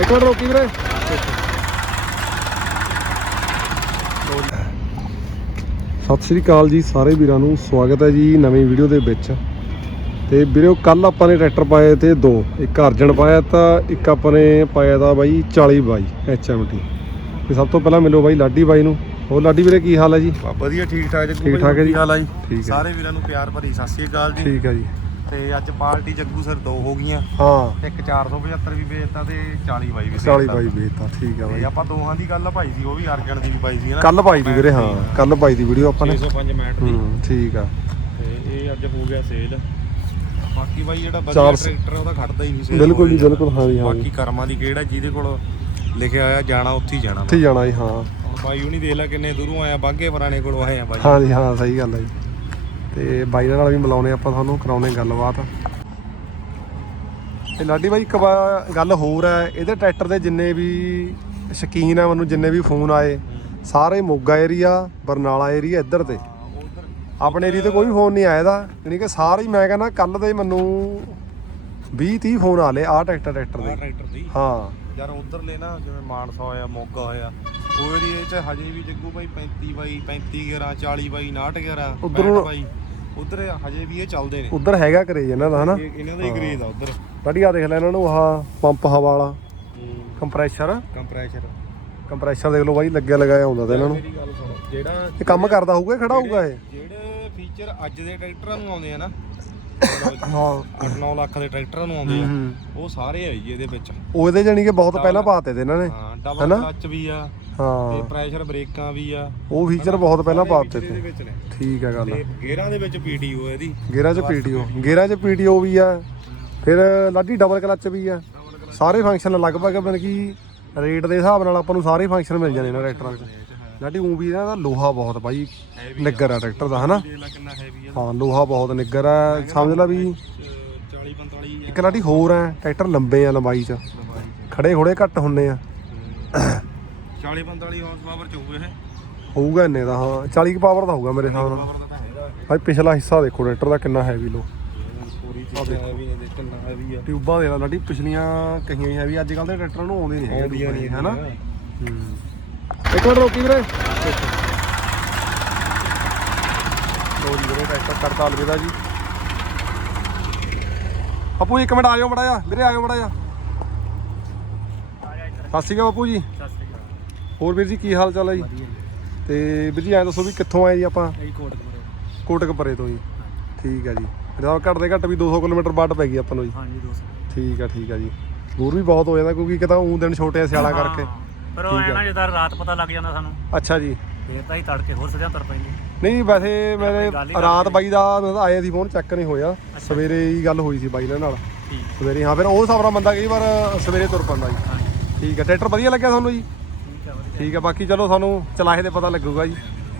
ਇੱਕ ਮਿੰਟ ਰੋਕੀ ਵੀਰੇ। ਸਤਿ ਸ੍ਰੀ ਅਕਾਲ ਜੀ ਸਾਰੇ ਵੀਰਾਂ ਨੂੰ ਸਵਾਗਤ ਹੈ ਜੀ ਨਵੀਂ ਵੀਡੀਓ ਦੇ ਵਿੱਚ। ਤੇ ਵੀਰੋ ਕੱਲ ਆਪਾਂ ਨੇ ਟਰੈਕਟਰ ਪਾਏ ਤੇ ਦੋ ਇੱਕ ਅਰਜਨ ਪਾਇਆ ਤਾਂ ਇੱਕ ਆਪਾਂ ਨੇ ਪਾਇਆ ਤਾਂ ਬਾਈ 40 ਬਾਈ ਐਚਐਮਟੀ ਤੇ ਸਭ ਤੋਂ ਪਹਿਲਾਂ ਮਿਲੋ ਬਾਈ ਲਾਡੀ ਬਾਈ ਨੂੰ। ਹੋਰ ਲਾਡੀ ਵੀਰੇ ਕੀ ਹਾਲ ਹੈ ਜੀ? ਵਧੀਆ ਠੀਕ ਠਾਕ ਜੱਗੂ ਠੀਕ ਠਾਕ ਹੈ ਜੀ? ਹਾਲ ਆ ਜੀ? ਹੈ। ਸਾਰੇ ਵੀਰਾਂ ਨੂੰ ਪਿਆਰ ਭਰੀ ਸਤਿ ਸ੍ਰੀ ਅਕਾਲ ਜੀ। ਠੀਕ ਹੈ ਜੀ। ਤੇ ਅੱਜ ਪਾਰਟੀ ਜੱਗੂ ਸਰ ਦੋ ਹੋ ਗਈਆਂ। ਹਾਂ। ਇੱਕ 475 ਵੀ ਵੇਚਤਾ ਤੇ 40 ਬਾਈ ਵੀ 40 ਵੇਚਤਾ। ਬਾਈ ਵੇਚਤਾ। ਠੀਕ ਹੈ ਤੇ ਬਾਈ। ਆਪਾਂ ਦੋਹਾਂ ਦੀ ਗੱਲ ਪਾਈ ਸੀ ਉਹ ਵੀ ਅਰਜਨ ਦੀ ਵੀ ਪਾਈ ਸੀ ਨਾ ਕੱਲ ਪਾਈ ਦੀ ਵੀਰੇ ਹਾਂ। ਕੱਲ ਪਾਈ ਦੀ ਵੀਡੀਓ ਆਪਾਂ ਨੇ। 605 ਮੈਟ ਦੀ। ਹੂੰ ਠੀਕ ਆ। ਤੇ ਇਹ ਅੱਜ ਹੋ ਗਿਆ ਸੇਲ। ਬਾਕੀ ਬਾਈ ਜਿਹੜਾ ਵਧੀਆ ਟਰੈਕਟਰ ਉਹਦਾ ਖੜਦਾ ਹੀ ਨਹੀਂ ਸੇਲ ਬਿਲਕੁਲ ਜੀ ਬਿਲਕੁਲ ਹਾਂ ਜੀ ਹਾਂ ਬਾਕੀ ਕਰਮਾਂ ਦੀ ਕਿਹੜਾ ਜਿਹਦੇ ਕੋਲ ਲਿਖਿਆ ਹੋਇਆ ਜਾਣਾ ਉੱਥੇ ਹੀ ਜਾਣਾ। ਉੱਥੇ ਜਾਣਾ ਜੀ ਹਾਂ। ਹੁਣ ਬਾਈ ਉਹ ਨਹੀਂ ਦੇਖ ਲੈ ਕਿੰਨੇ ਦੂਰੋਂ ਆਇਆ ਬਾਗੇ ਪੁਰਾਣੇ ਕੋਲੋਂ ਆਏ ਆ ਬਾਈ। ਹਾਂ ਜੀ ਹਾਂ ਸਹੀ ਗੱਲ ਹੈ ਜੀ। ਤੇ ਬਾਈ ਨਾਲ ਵੀ ਮਿਲਾਉਣੇ ਆਪਾਂ ਤੁਹਾਨੂੰ ਕਰਾਉਣੇ ਗੱਲਬਾਤ। ਤੇ ਲਾਡੀ ਬਾਈ ਇੱਕ ਗੱਲ ਹੋਰ ਹੈ ਇਹਦੇ ਟਰੈਕਟਰ ਦੇ ਜਿੰਨੇ ਵੀ ਸ਼ਕੀਨ ਆ ਮੈਨੂੰ ਜਿੰਨੇ ਵੀ ਫੋਨ ਆਏ ਸਾਰੇ ਮੋਗਾ ਏਰੀਆ ਬਰਨਾਲਾ ਏਰੀਆ ਇੱਧਰ ਤੇ। ਆਪਣੇ ਏਰੀਆ ਤੇ ਕੋਈ ਫੋਨ ਨਹੀਂ ਆਇਆ ਦਾ ਯਾਨੀ ਕਿ ਸਾਰੇ ਮੈਂ ਕਹਿੰਦਾ ਕੱਲ ਦੇ ਮੈਨੂੰ 20 30 ਫੋਨ ਆ ਲਏ ਆਹ ਟਰੈਕਟਰ ਟਰੈਕਟਰ ਦੇ। ਹਾਂ। ਯਾਰ ਉਧਰ ਲੈ ਨਾ ਜਿਵੇਂ ਮਾਨਸਾ ਹੋਇਆ ਮੋਗਾ ਹੋਇਆ ਉਹ ਏਰੀਏ 'ਚ ਹਜੇ ਵੀ ਜੱਗੂ ਬਾਈ 35 ਬਾਈ 35 11 40 ਬਾਈ 59 11 ਉੱਧਰੋਂ- ਬਾਈ। ਉਧਰ ਹਜੇ ਵੀ ਇਹ ਚੱਲਦੇ ਨੇ। ਉਧਰ ਹੈਗਾ ਕਰੇਜ ਇਹਨਾਂ ਦਾ ਹਨਾ? ਇਹ- ਇਹਨਾਂ ਦਾ ਹੀ ਗਰੇਜ਼ ਆ ਉਧਰ। ਲਾਡੀ ਆ ਦੇਖ ਲੈ ਇਹਨਾਂ ਨੂੰ ਆਹ ਪੰਪ ਹਵਾ ਵਾਲਾ। ਕੰਪਰੈਸ਼ਰ। ਕੰਪਰੈਸ਼ਰ। ਕੰਪਰੈਸ਼ਰ ਦੇਖ ਲਓ ਬਾਈ ਲੱਗਿਆ ਲਗਾਇਆ ਹੁੰਦਾ ਤੇ ਇਹਨਾਂ ਨੂੰ। ਮੇਰੀ ਗੱਲ ਸੁਣੋ ਜਿਹੜਾ ਇਹ ਕੰਮ ਕਰਦਾ ਹੋਊਗਾ ਖੜਾ ਹੋਊਗਾ ਇਹ? ਜਿਹੜੇ ਫੀਚਰ ਅੱਜ ਦੇ ਟਰੈਕਟਰਾਂ ਨੂੰ ਆਉਂਦੇ ਆ ਨਾ ਹਾਂ। 8-9 ਲੱਖ ਦੇ ਟਰੈਕਟਰਾਂ ਨੂੰ ਆਉਂਦੇ ਆ ਉਹ ਸਾਰੇ ਆ ਜੀ ਇਹਦੇ ਵਿੱਚ। ਉਹ ਇਹਦੇ ਜਾਨੀ ਕਿ ਬਹੁਤ ਪਹਿਲਾਂ ਪਾਤੇ ਤੇ ਇਹਨਾਂ ਨੇ ਹਾਂ ਡਬਲ ਹੈਨਾ? ਕਲਚ ਵੀ ਆ। ਤੇ ਹਾਂ ਪ੍ਰੈਸ਼ਰ ਬ੍ਰੇਕਾਂ ਵੀ ਆ। ਉਹ ਫੀਚਰ ਬਹੁਤ ਪਹਿਲਾਂ feature ਇਹਦੇ ਤੇ ਵਿੱਚ ਨੇ। ਠੀਕ ਹੈ ਗੱਲ ਤੇ ਗੇਅਰਾਂ ਦੇ ਵਿੱਚ ਪੀਟੀਓ ਇਹਦੀ। ਗੇਅਰਾਂ 'ਚ ਪੀਟੀਓ ਗੇਅਰਾਂ 'ਚ ਪੀਟੀਓ ਵੀ ਆ। ਫਿਰ ਲਾਡੀ ਡਬਲ ਕਲਚ ਵੀ ਆ। ਸਾਰੇ ਫੰਕਸ਼ਨ ਲਗਭਗ ਮਤਲਬ ਕਿ ਰੇਟ ਦੇ ਹਿਸਾਬ ਨਾਲ ਆਪਾਂ ਨੂੰ ਸਾਰੇ ਫੰਕਸ਼ਨ ਮਿਲ ਜਾਣੇ ਇਹਨਾਂ ਟਰੈਕਟਰਾਂ 'ਚ। ਲਾਡੀ ਉਹ ਵੀ ਇਹਨਾਂ ਦਾ ਲੋਹਾ ਬਹੁਤ ਬਾਈ ਨਿੱਗਰ ਆ। ਟਰੈਕਟਰ ਦਾ ਹਨਾ? ਦੇਖ ਲੈ ਕਿੰਨਾ ਹੈਵੀ ਆ। ਹਾਂ ਲੋਹਾ ਬਹੁਤ ਨਿੱਗਰ ਆ। ਸਮਝ ਲੈ ਵੀ 40 45 ਇੱਕ ਲਾਡੀ ਹੋਰ ਆ ਟਰੈਕਟਰ ਲੰਬੇ ਆ ਲੰਬਾਈ 'ਚ। ਖੜੇ ਖੋੜੇ ਘੱਟ ਹੁੰਨੇ ਆ। 40 45 ਹਾਰਸ ਪਾਵਰ ਚ ਹੋਵੇ ਹੈ ਹੋਊਗਾ ਇੰਨੇ ਦਾ ਹਾਂ। 40 ਪਾਵਰ ਦਾ ਹੋਊਗਾ ਮੇਰੇ ਹਿਸਾਬ ਨਾਲ। ਪਾਵਰ ਦਾ ਤਾਂ ਹੈਗਾ। ਭਾਈ ਪਿਛਲਾ ਹਿੱਸਾ ਦੇਖੋ ਟਰੈਕਟਰ ਦਾ ਕਿੰਨਾ ਹੈਵੀ ਲੋ। ਪੂਰੀ ਚੀਜ਼ ਹੈਵੀ ਨੇ ਦੇਖ ਕਿੰਨਾ ਹੈਵੀ ਆ। ਟਿਊਬਾਂ ਦੇ ਨਾਲ ਲਾਡੀ ਪਿਛਲੀਆਂ ਕਹੀਆਂ ਹੀ ਹੈਵੀ ਅੱਜ ਕੱਲ ਦੇ ਟਰੈਕਟਰਾਂ ਨੂੰ ਆਉਂਦੇ ਨਹੀਂ ਆਉਂਦੀਆਂ ਨਹੀਂ ਹੈਨਾ? ਇੱਕ ਮਿੰਟ ਰੋਕੀ ਵੀਰੇ। ਲੋ ਜੀ ਵੀਰੇ ਟਰੈਕਟਰ ਕਰਤਾ ਅਲਵਿਦਾ ਜੀ। ਬਾਪੂ ਜੀ ਇੱਕ ਮਿੰਟ ਆ ਜਾਓ ਮੜਾ ਜਾ ਵੀਰੇ ਆ ਜਾਓ ਮੜਾ ਜਾ ਸਤਿ ਸ਼੍ਰੀ ਅਕਾਲ ਬਾਪੂ ਜੀ। ਹੋਰ ਵੀਰ ਜੀ ਕੀ ਹਾਲ ਚਾਲ ਹੈ ਜੀ? ਤੇ ਵੀਰ ਜੀ ਐਂ ਦੱਸੋ ਵੀ ਕਿੱਥੋਂ ਆਏ ਜੀ ਆਪਾਂ? ਕਰੇ ਕੋਟਕਪਰੇ। ਤੋਂ ਜੀ। ਠੀਕ ਹੈ ਜੀ। ਇਹਦਾ ਘੱਟ ਦੇ ਘੱਟ ਵੀ 200 ਕਿਲੋਮੀਟਰ ਬਾਅਦ ਪੈ ਗਈ ਆਪਾਂ ਨੂੰ ਜੀ। ਹਾਂਜੀ ਦੋਸਤ ਠੀਕ ਆ ਠੀਕ ਆ ਜੀ। ਦੂਰ ਵੀ ਬਹੁਤ ਹੋ ਜਾਂਦਾ ਕਿਉਂਕਿ ਇੱਕ ਤਾਂ ਉਹ ਦਿਨ ਛੋਟੇ ਆ ਸਿਆਲਾ ਕਰਕੇ। ਪਰ ਉਹ ਐ ਨਾ ਜਦੋਂ ਰਾਤ ਪਤਾ ਲੱਗ ਜਾਂਦਾ ਸਾਨੂੰ। ਅੱਛਾ ਜੀ। ਫੇਰ ਤਾਂ ਹੀ ਤੜਕੇ ਹੋਰ ਸਜਾ ਤੁਰ ਪੈਂਦੇ। ਨਹੀਂ ਵੈਸੇ ਮੇਰੇ ਹੀ ਕਰ ਰਾਤ ਬਾਈ ਦਾ ਮੈਂ ਆਇਆ ਸੀ ਫੋਨ ਚੱਕ ਨਹੀਂ ਹੋਇਆ। ਸਵੇਰੇ ਹੀ ਗੱਲ ਹੋਈ ਸੀ ਬਾਈ ਨਾਲ। ਸਵੇਰੇ ਹਾਂ ਫਿਰ ਉਹ ਸਾਬਰਾ ਬੰਦਾ ਕਈ ਵਾਰ ਸਵੇਰੇ ਤੁਰ ਪੈਂਦਾ ਜੀ। ਠੀਕ ਆ ਟਰੈਕਟਰ ਵਧੀਆ ਲੱਗਿਆ ਤੁਹਾਨੂੰ ਜੀ? ਠੀਕ ਹੈ ਬਾਕੀ ਚਲੋ ਸਾਨੂੰ ਚਲਾਹੇ ਤੇ ਪਤਾ ਲੱਗੂਗਾ ਜੀ।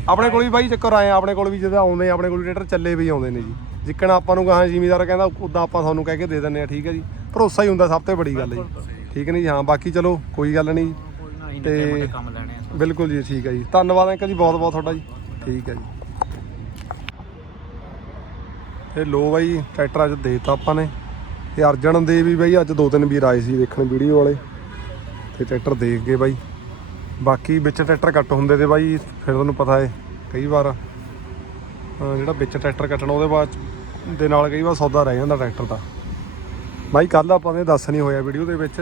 ਆਪਣੇ ਕੋਲ ਵੀ ਬਾਈ ਚੱਕਰ ਆਏ ਆ, ਆਪਣੇ ਕੋਲ ਵੀ ਜਦੋਂ ਆਉਂਦੇ ਆ, ਆਪਣੇ ਕੋਲ ਟਰੈਕਟਰ ਚੱਲੇ ਵੀ ਆਉਂਦੇ ਨੇ ਜੀ। ਜਿੱਕਣ ਆਪਾਂ ਨੂੰ ਕਹਾਂ ਜ਼ਿਮੀਦਾਰ ਕਹਿੰਦਾ ਉਦਾਂ ਆਪਾਂ ਤੁਹਾਨੂੰ ਕਹਿ ਕੇ ਦੇ ਦਿੰਨੇ ਆ ਠੀਕ ਹੈ ਜੀ। ਭਰੋਸਾ ਹੀ ਹੁੰਦਾ ਸਭ ਤੋਂ ਵੱਡੀ ਗੱਲ ਜੀ। ਠੀਕ ਨਹੀਂ ਜੀ? ਹਾਂ ਬਾਕੀ ਚਲੋ ਕੋਈ ਗੱਲ ਨਹੀਂ। ਤੇ- ਬਿਲਕੁਲ ਜੀ ਠੀਕ ਹੈ ਜੀ। ਧੰਨਵਾਦ ਅੰਕਲ ਜੀ ਬਹੁਤ ਬਹੁਤ ਤੁਹਾਡਾ ਜੀ। ਠੀਕ ਹੈ ਜੀ। ਇਹ ਲੋ ਬਾਈ ਟਰੈਕਟਰ ਅੱਜ ਦੇਤਾ ਆਪਾਂ ਨੇ। ਤੇ ਅਰਜਨ ਦੇ ਵੀ ਬਾਈ ਅੱਜ ਦੋ ਤਿੰਨ ਵੀਰ ਆਏ ਸੀ ਵੇਖਣ ਵੀਡੀਓ ਵਾਲੇ। ਤੇ ਟਰੈਕਟਰ ਦੇਖ ਗਏ ਬਾਈ। ਬਾਕੀ ਵਿੱਚ ਟਰੈਕਟਰ ਕੱਟ ਹੁੰਦੇ ਤੇ ਬਾਈ ਫਿਰ ਤੁਹਾਨੂੰ ਪਤਾ ਏ, ਕਈ ਵਾਰ ਜਿਹੜਾ ਵਿੱਚ ਟਰੈਕਟਰ ਕੱਟਣਾ ਉਹਦੇ ਬਾਅਦ ਦੇ ਨਾਲ ਕਈ ਵਾਰ ਸੌਦਾ ਰਹਿ ਜਾਂਦਾ ਟਰੈਕਟਰ ਦਾ। ਬਾਈ ਕੱਲ ਆਪਾਂ ਨੇ ਦੱਸ ਨਹੀਂ ਹੋਇਆ ਵੀਡੀਓ ਦੇ ਵਿੱਚ,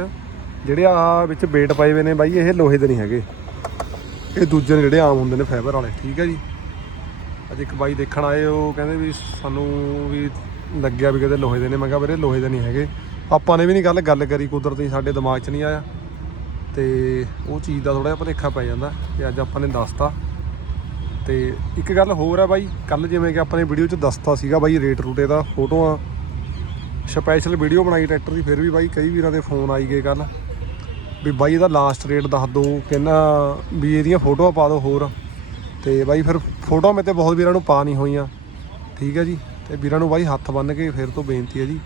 ਜਿਹੜੇ ਆ ਵਿੱਚ ਵੇਟ ਪਾਏ ਹੋਏ ਨੇ ਬਾਈ, ਇਹ ਲੋਹੇ ਦੇ ਨਹੀਂ ਹੈਗੇ। ਇਹ ਦੂਜੇ ਨੇ ਜਿਹੜੇ ਆਮ ਹੁੰਦੇ ਨੇ ਫਾਈਬਰ ਵਾਲੇ, ਠੀਕ ਹੈ ਜੀ। ਅੱਜ ਇੱਕ ਬਾਈ ਦੇਖਣ ਆਏ, ਉਹ ਕਹਿੰਦੇ ਵੀ ਸਾਨੂੰ ਵੀ ਲੱਗਿਆ ਵੀ ਕਿਤੇ ਲੋਹੇ ਦੇ ਨੇ, ਮੈਂ ਕਿਹਾ ਵੀਰੇ ਲੋਹੇ ਦੇ ਨਹੀਂ ਹੈਗੇ। ਆਪਾਂ ਨੇ ਵੀ ਨਹੀਂ ਗੱਲ ਗੱਲ ਕਰੀ, ਕੁਦਰਤੀ ਸਾਡੇ ਦਿਮਾਗ 'ਚ ਨਹੀਂ ਆਇਆ। ਤੇ ਉਹ ਚੀਜ਼ ਦਾ ਥੋੜਾ ਜਿਹਾ ਭੁਲੇਖਾ ਪੈ ਜਾਂਦਾ ਤੇ ਅੱਜ ਆਪਾਂ ਨੇ ਦੱਸਤਾ। ਤੇ ਇੱਕ ਗੱਲ ਹੋਰ ਹੈ ਬਾਈ ਕੱਲ ਜਿਵੇਂ ਕਿ ਆਪਾਂ ਨੇ ਵੀਡੀਓ 'ਚ ਦੱਸਤਾ ਸੀਗਾ ਬਾਈ ਰੇਟ ਰੂਟੇ ਦਾ ਫੋਟੋਆਂ। ਸਪੈਸ਼ਲ ਵੀਡੀਓ ਬਣਾਈ ਟਰੈਕਟਰ ਦੀ, ਫਿਰ ਵੀ ਬਾਈ ਕਈ ਵੀਰਾਂ ਦੇ ਫੋਨ ਆਈ ਗਏ ਕੱਲ ਵੀ ਬਾਈ ਇਹਦਾ ਲਾਸਟ ਰੇਟ ਦੱਸ ਦਿਓ ਕਹਿੰਦਾ ਵੀ ਇਹਦੀਆਂ ਫੋਟੋਆਂ ਪਾ ਦਿਓ ਹੋਰ। ਤੇ ਬਾਈ ਫਿਰ ਫੋਟੋਆਂ ਮੇਰੇ ਤੇ ਬਹੁਤ ਵੀਰਾਂ ਨੂੰ ਪਾ ਨਹੀਂ ਹੋਈਆਂ। ਠੀਕ ਹੈ ਜੀ, ਤੇ ਵੀਰਾਂ ਨੂੰ ਬਾਈ ਹੱਥ ਬੰਨ ਕੇ ਫਿਰ ਤੋਂ ਬੇਨਤੀ ਹੈ ਜੀ।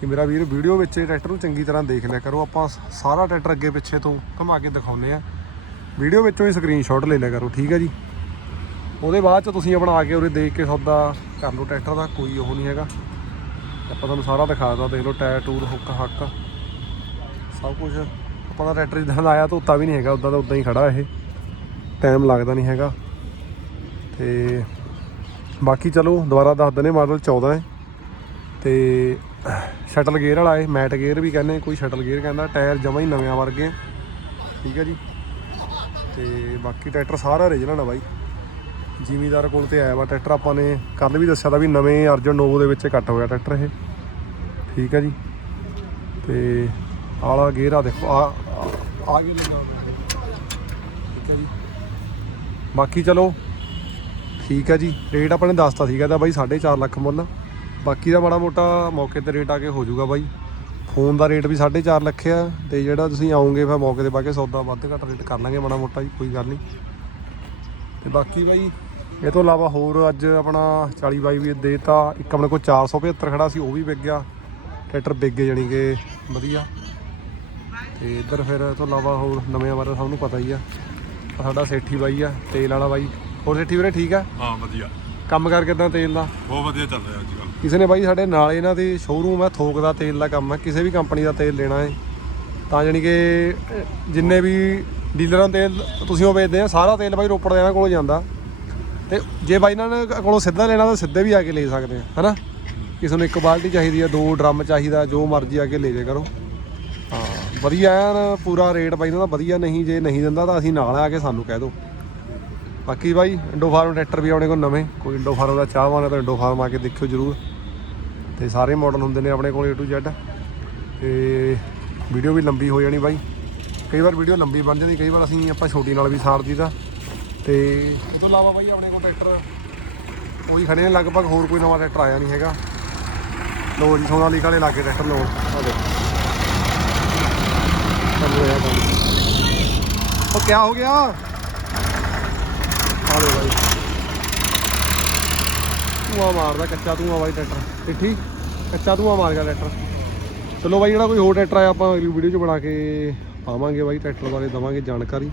ਕਿ ਮੇਰਾ ਵੀਰ ਵੀਡੀਓ ਵਿੱਚ ਟਰੈਕਟਰ ਨੂੰ ਚੰਗੀ ਤਰ੍ਹਾਂ ਦੇਖ ਲਿਆ ਕਰੋ। ਆਪਾਂ ਸਾਰਾ ਟਰੈਕਟਰ ਅੱਗੇ ਪਿੱਛੇ ਤੋਂ ਘੁਮਾ ਕੇ ਦਿਖਾਉਂਦੇ ਆ ਵੀਡੀਓ ਵਿੱਚੋਂ ਹੀ ਸਕਰੀਨਸ਼ਾਟ ਲੈ ਲਿਆ ਕਰੋ, ਠੀਕ ਹੈ ਜੀ? ਉਹਦੇ ਬਾਅਦ ਚ ਤੁਸੀਂ ਆਪਣਾ ਆ ਕੇ ਉਰੇ ਦੇਖ ਕੇ ਸੌਦਾ ਕਰ ਲਓ। ਟਰੈਕਟਰ ਦਾ ਕੋਈ ਉਹ ਨਹੀਂ ਹੈਗਾ। ਆਪਾਂ ਤੁਹਾਨੂੰ ਸਾਰਾ ਦਿਖਾ ਦਾਂ ਦੇਖ ਲਓ, ਟਾਇਰ, ਟੂਰ, ਹੁੱਕ, ਹੱਕ। ਸਭ ਕੁਝ ਆਪਾਂ ਦਾ ਟਰੈਕਟਰ ਜਿੱਦਾਂ ਲਾਇਆ ਆਇਆ ਧੋਤਾ ਵੀ ਨਹੀਂ ਹੈਗਾ। ਉਦਾਂ ਦਾ ਉਦਾਂ ਹੀ ਖੜਾ ਇਹ। ਟਾਈਮ ਲੱਗਦਾ ਨਹੀਂ ਹੈਗਾ। ਤੇ ਬਾਕੀ ਚਲੋ, ਦੁਬਾਰਾ ਦੱਸ ਦਿੰਦੇ ਮਾਡਲ 14 ਹੈ। ਤੇ ਸ਼ਟਲ ਗੇਅਰ ਵਾਲਾ ਹੈ ਮੈਟ ਗੇਅਰ ਵੀ ਕਹਿੰਦੇ, ਕੋਈ ਸ਼ਟਲ ਗੇਅਰ ਕਹਿੰਦਾ ਟਾਇਰ ਜਮਾ ਹੀ ਨਵਿਆਂ ਵਰਗੇ ਠੀਕ ਹੈ ਜੀ? ਤੇ ਬਾਕੀ ਟਰੈਕਟਰ ਸਾਰਾ ਓਰੀਜਨਲ ਆ ਬਾਈ। ਜ਼ਿਮੀਦਾਰ ਕੋਲ ਤੇ ਆਇਆ ਵਾ ਟਰੈਕਟਰ ਆਪਾਂ ਨੇ ਕੱਲ ਵੀ ਦੱਸਿਆ ਤਾਂ ਵੀ ਨਵੇਂ ਅਰਜਨ ਨੋਵੋ ਦੇ ਵਿੱਚ ਕੱਟ ਹੋਇਆ ਟਰੈਕਟਰ ਇਹ। ਠੀਕ ਹੈ ਜੀ? ਤੇ ਆਲਾ ਗੇਅਰ ਆ ਦੇਖੋ, ਆ, ਆ- ਆ ਗਏ ਠੀਕ ਹੈ ਜੀ? ਬਾਕੀ ਚਲੋ, ਠੀਕ ਹੈ ਜੀ। ਰੇਟ ਆਪਾਂ ਨੇ ਦੱਸਤਾ ਸੀਗਾ ਤਾਂ ਬਾਈ 4.5 ਲੱਖ ਮੁੱਲ। ਬਾਕੀ ਦਾ ਮਾੜਾ ਮੋਟਾ ਮੌਕੇ ਤੇ ਰੇਟ ਆ ਕੇ ਹੋ ਜਾਊਗਾ ਬਾਈ। ਫੋਨ ਦਾ ਰੇਟ ਵੀ 4.5 ਲੱਖ ਆ ਤੇ ਜਿਹੜਾ ਤੁਸੀਂ ਆਉਂਗੇ ਫਿਰ ਮੌਕੇ ਤੇ ਪਾ ਕੇ ਸੌਦਾ ਵੱਧ ਘੱਟ ਰੇਟ ਕਰ ਲਾਂਗੇ ਮਾੜਾ ਮੋਟਾ ਜੀ, ਕੋਈ ਗੱਲ ਨਹੀਂ। ਤੇ ਬਾਕੀ ਬਾਈ, ਇਹ ਤੋਂ ਇਲਾਵਾ ਹੋਰ ਅੱਜ ਆਪਣਾ 40 ਬਾਈ ਵੀ ਦੇਤਾ, ਇੱਕ ਆਪਣੇ ਕੋਲ 475 ਖੜਾ ਸੀ, ਉਹ ਵੀ ਵਿਕ ਗਿਆ। ਟਰੈਕਟਰ ਵਿਕ ਗਏ ਜਾਣੀ ਕਿ ਵਧੀਆ। ਤੇ ਇੱਧਰ ਫਿਰ ਇਹ ਤੋਂ ਇਲਾਵਾ ਹੋਰ ਨਵੇਂ ਬਾਰੇ ਸਭ ਨੂੰ ਪਤਾ ਹੀ ਆ। ਸਾਡਾ ਸੇਠੀ ਬਾਈ ਆ, ਤੇਲ ਵਾਲਾ ਬਾਈ। ਹੋਰ ਸੇਠੀ ਵੀਰੇ ਠੀਕ ਆ? ਹਾਂ, ਵਧੀਆ। ਕੰਮ ਕਰ ਕਿਦਾਂ ਤੇਲ ਦਾ? ਬਹੁਤ ਵਧੀਆ ਚੱਲ ਰਿਹਾ ਅੱਜ ਕੱਲ ਕਿਸੇ ਨੇ ਬਾਈ ਸਾਡੇ ਨਾਲ ਇਹਨਾਂ ਦੇ ਸ਼ੋਰੂਮ ਹੈ ਥੋਕ ਦਾ ਤੇਲ ਦਾ ਕੰਮ ਹੈ ਕਿਸੇ ਵੀ ਕੰਪਨੀ ਦਾ ਤੇਲ ਲੈਣਾ ਹੈ। ਤਾਂ ਜਾਣੀ ਕਿ ਜਿੰਨੇ ਵੀ ਡੀਲਰਾਂ ਤੇਲ ਤੁਸੀਂ ਉਹ ਵੇਚਦੇ ਆ ਸਾਰਾ ਤੇਲ ਬਾਈ ਰੋਪੜ ਦੇ ਇਹਨਾਂ ਕੋਲ ਜਾਂਦਾ। ਤੇ ਜੇ ਬਾਈ ਇਹਨਾਂ ਨੇ ਕੋਲੋਂ ਸਿੱਧਾ ਲੈਣਾ ਤਾਂ ਸਿੱਧੇ ਵੀ ਆ ਕੇ ਲੈ ਸਕਦੇ ਆ ਹਨਾ? ਕਿਸੇ ਨੂੰ ਇੱਕ ਬਾਲਟੀ ਚਾਹੀਦੀ ਆ ਦੋ ਡਰਮ ਚਾਹੀਦਾ ਜੋ ਮਰਜ਼ੀ ਆ ਕੇ ਲੈ ਜੇ ਕਰੋ। ਹਾਂ ਵਧੀਆ ਐਨ ਪੂਰਾ ਰੇਟ ਬਾਈ ਇਹਨਾਂ ਦਾ ਵਧੀਆ ਨਹੀਂ ਜੇ ਨਹੀਂ ਦਿੰਦਾ ਤਾਂ ਅਸੀਂ ਨਾਲ ਆ ਕੇ ਸਾਨੂੰ ਕਹਿ ਦਿਓ। ਬਾਕੀ ਬਾਈ ਇੰਡੋ ਫਾਰਮ ਟਰੈਕਟਰ ਵੀ ਆਪਣੇ ਕੋਲ ਨਵੇਂ, ਕੋਈ ਇੰਡੋ ਫਾਰਮ ਦਾ ਚਾਹਵਾਨ ਹੈ ਤਾਂ ਇੰਡੋ ਫਾਰਮ ਆ ਕੇ ਦੇਖਿਓ ਜਰੂਰ। ਤੇ ਸਾਰੇ ਮਾਡਲ ਹੁੰਦੇ ਨੇ ਆਪਣੇ ਕੋਲ A to Z ਤੇ ਵੀਡੀਓ ਵੀ ਲੰਬੀ ਹੋ ਜਾਣੀ ਬਾਈ। ਕਈ ਵਾਰ ਵੀਡੀਓ ਲੰਬੀ ਬਣ ਜਾਂਦੀ, ਕਈ ਵਾਰ ਅਸੀਂ ਆਪਾਂ ਛੋਟੀ ਨਾਲ ਵੀ ਸਾਰ ਦਾ ਤੇ ਇਸ ਤੋਂ ਇਲਾਵਾ ਬਾਈ ਆਪਣੇ ਕੋਲ ਟਰੈਕਟਰ ਉਹੀ ਖੜੇ ਨੇ, ਲਗਭਗ ਹੋਰ ਕੋਈ ਨਵਾਂ ਟਰੈਕਟਰ ਆਇਆ ਨਹੀਂ ਹੈਗਾ। ਲੋ ਜੀ ਸੋਨਾਲੀਕਾ ਵਾਲੇ ਲਾਗੇ ਟਰੈਕਟਰ ਲੋ ਆ ਦੇਖੋ। ਉਹ ਕਿਆ ਹੋ ਗਿਆ? ਆ ਲੋ ਬਾਈ। ਧੂਆ ਮਾਰਦਾ ਕੱਚਾ ਧੂਆ ਬਾਈ ਟਰੈਕਟਰ। ਚਿੱਠੀ? ਕੱਚਾ ਧੂਆ ਮਾਰ ਗਿਆ ਟਰੈਕਟਰ। ਚਲੋ ਬਾਈ, ਜਿਹੜਾ ਕੋਈ ਹੋਰ ਟਰੈਕਟਰ ਆ ਆਪਾਂ ਅਗਲੀ ਵੀਡੀਓ 'ਚ ਬਣਾ ਕੇ ਪਾਵਾਂਗੇ ਬਾਈ, ਟਰੈਕਟਰ ਬਾਰੇ ਦਵਾਂਗੇ ਜਾਣਕਾਰੀ।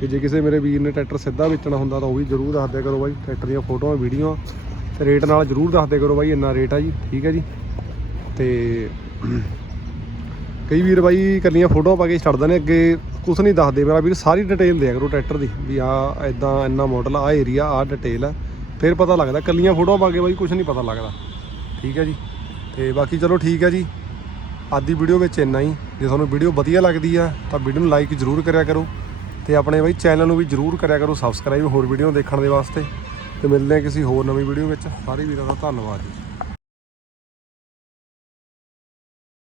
ਤੇ ਜੇ ਕਿਸੇ ਮੇਰੇ ਵੀਰ ਨੇ ਟਰੈਕਟਰ ਸਿੱਧਾ ਵੇਚਣਾ ਹੁੰਦਾ, ਤਾਂ ਉਹ ਵੀ ਜ਼ਰੂਰ ਦੱਸ ਦਿਆ ਕਰੋ ਬਾਈ, ਟਰੈਕਟਰ ਦੀਆਂ ਫੋਟੋਆਂ ਵੀਡੀਓਆਂ ਤੇ ਰੇਟ ਨਾਲ ਜ਼ਰੂਰ ਦੱਸ ਦਿਆ ਕਰੋ ਬਾਈ, ਇੰਨਾ ਰੇਟ ਆ ਜੀ, ਠੀਕ ਹੈ ਜੀ। ਤੇ, ਕਈ ਵੀਰ ਬਾਈ, ਇਕੱਲੀਆਂ ਫੋਟੋਆਂ ਪਾ ਕੇ ਛੱਡ ਦਿੰਦੇ ਅੱਗੇ। ਕੁਛ ਨਹੀਂ ਦੱਸਦੇ ਮੇਰਾ ਵੀਰ, ਸਾਰੀ ਡਿਟੇਲ ਦਿਆ ਕਰੋ ਟਰੈਕਟਰ ਦੀ ਵੀ ਆ ਇਦਾਂ ਇੰਨਾ ਮਾਡਲ ਆ ਏਰੀਆ ਆ ਡਿਟੇਲ ਆ। ਫਿਰ ਪਤਾ ਲੱਗਦਾ ਕੱਲੀਆਂ ਫੋਟੋਆਂ ਪਾ ਕੇ ਬਾਈ ਕੁਛ ਨਹੀਂ ਪਤਾ ਲੱਗਦਾ। ਠੀਕ ਹੈ ਜੀ? ਤੇ ਬਾਕੀ ਚਲੋ ਠੀਕ ਹੈ ਜੀ। ਅੱਜ ਦੀ ਵੀਡੀਓ ਵਿੱਚ ਇੰਨਾ ਹੀ। ਜੇ ਤੁਹਾਨੂੰ ਵੀਡੀਓ ਵਧੀਆ ਲੱਗਦੀ ਆ, ਤਾਂ ਵੀਡੀਓ ਨੂੰ ਲਾਈਕ ਜ਼ਰੂਰ ਕਰਿਆ ਕਰੋ। ਤੇ ਆਪਣੇ ਬਾਈ ਚੈਨਲ ਨੂੰ ਵੀ ਜ਼ਰੂਰ ਕਰਿਆ ਕਰੋ ਸਬਸਕ੍ਰਾਈਬ ਹੋਰ ਵੀਡੀਓ ਦੇਖਣ ਦੇ ਵਾਸਤੇ। ਤੇ ਮਿਲਦੇ ਹਾਂ ਕਿਸੇ ਹੋਰ ਨਵੀਂ ਵੀਡੀਓ ਵਿੱਚ। ਸਾਰੇ ਵੀਰਾਂ ਦਾ ਧੰਨਵਾਦ ਜੀ।